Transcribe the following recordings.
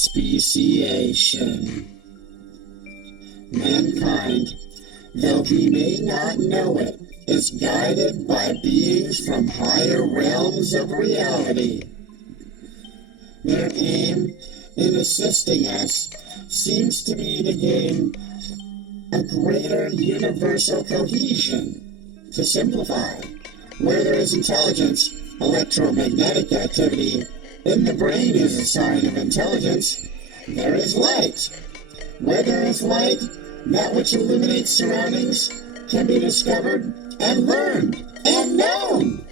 Speciation. Mankind, though he may not know it, is guided by beings from higher realms of reality. Their aim in assisting us seems to be to gain a greater universal cohesion. To simplify, where there is intelligence, electromagnetic activity in the brain is a sign of intelligence. There is light. Where there is light, that which illuminates surroundings can be discovered and learned and known.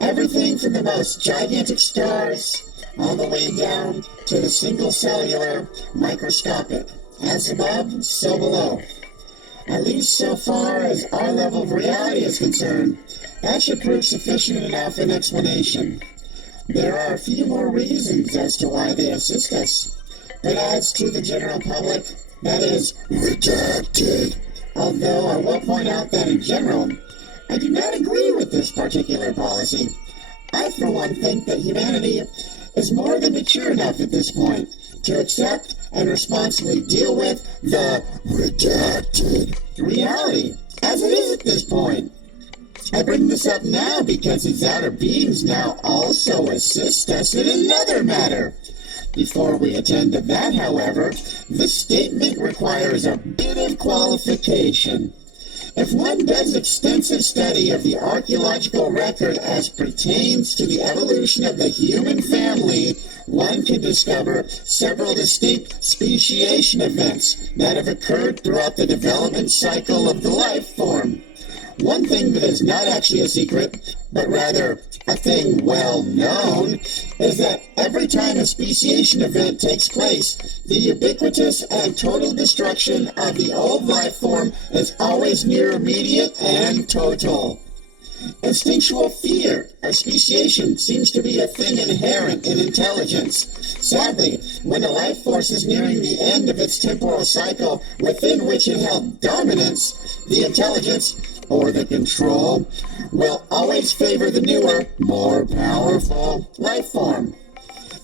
Everything from the most gigantic stars all the way down to the single cellular microscopic. As above, so below. At least so far as our level of reality is concerned, that should prove sufficient enough an explanation. There are a few more reasons as to why they assist us, but as to the general public, that is redacted. Although I will point out that in general, I do not agree with this particular policy. I, for one, think that humanity is more than mature enough at this point to accept and responsibly deal with the redacted reality as it is at this point. I bring this up now because these outer beings now also assist us in another matter. Before we attend to that, however, this statement requires a bit of qualification. If one does extensive study of the archaeological record as pertains to the evolution of the human family, one can discover several distinct speciation events that have occurred throughout the development cycle of the life form. One thing that is not actually a secret, but rather a thing well known, is that every time a speciation event takes place, the ubiquitous and total destruction of the old life form is always near immediate and total. Instinctual fear of speciation seems to be a thing inherent in intelligence. Sadly, when a life force is nearing the end of its temporal cycle within which it held dominance, the intelligence, or the control, will always favor the newer, more powerful life form.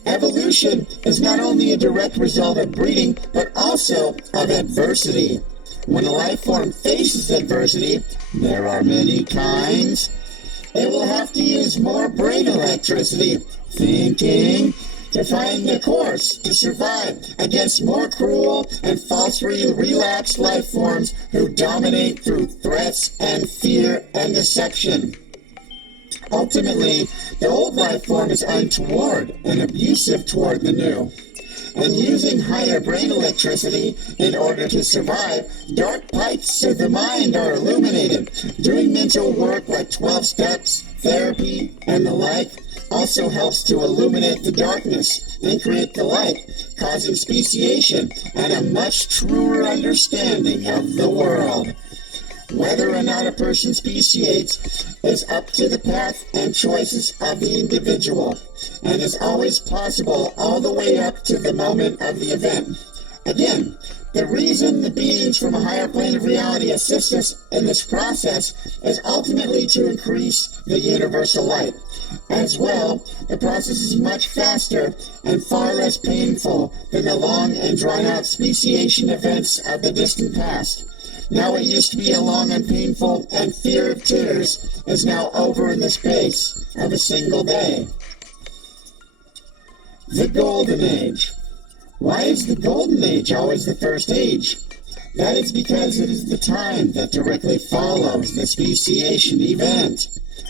Evolution is not only a direct result of breeding, but also of adversity. When a life form faces adversity, there are many kinds, it will have to use more brain electricity, thinking, to find a course to survive against more cruel and falsely relaxed life forms who dominate through threats and fear and deception. Ultimately, the old life form is untoward and abusive toward the new. And using higher brain electricity in order to survive, dark parts of the mind are illuminated. Doing mental work like 12 steps, therapy, and the like also helps to illuminate the darkness and create the light, causing speciation and a much truer understanding of the world. Whether or not a person speciates is up to the path and choices of the individual, and is always possible all the way up to the moment of the event. Again, the reason the beings from a higher plane of reality assist us in this process is ultimately to increase the universal light. As well, the process is much faster and far less painful than the long and drawn-out speciation events of the distant past. Now what used to be a long and painful and fear of tears is now over in the space of a single day. The Golden Age. Why is the Golden Age always the first age? That is because it is the time that directly follows the speciation event,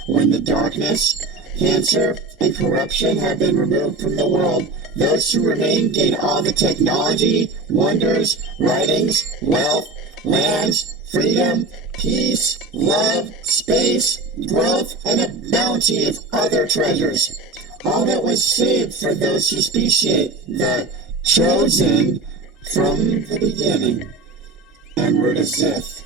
when the darkness, cancer, and corruption have been removed from the world. Those who remain gain all the technology, wonders, writings, wealth, lands, freedom, peace, love, space, growth, and a bounty of other treasures. All that was saved for those who speciate, the chosen from the beginning. Anruda, Zith.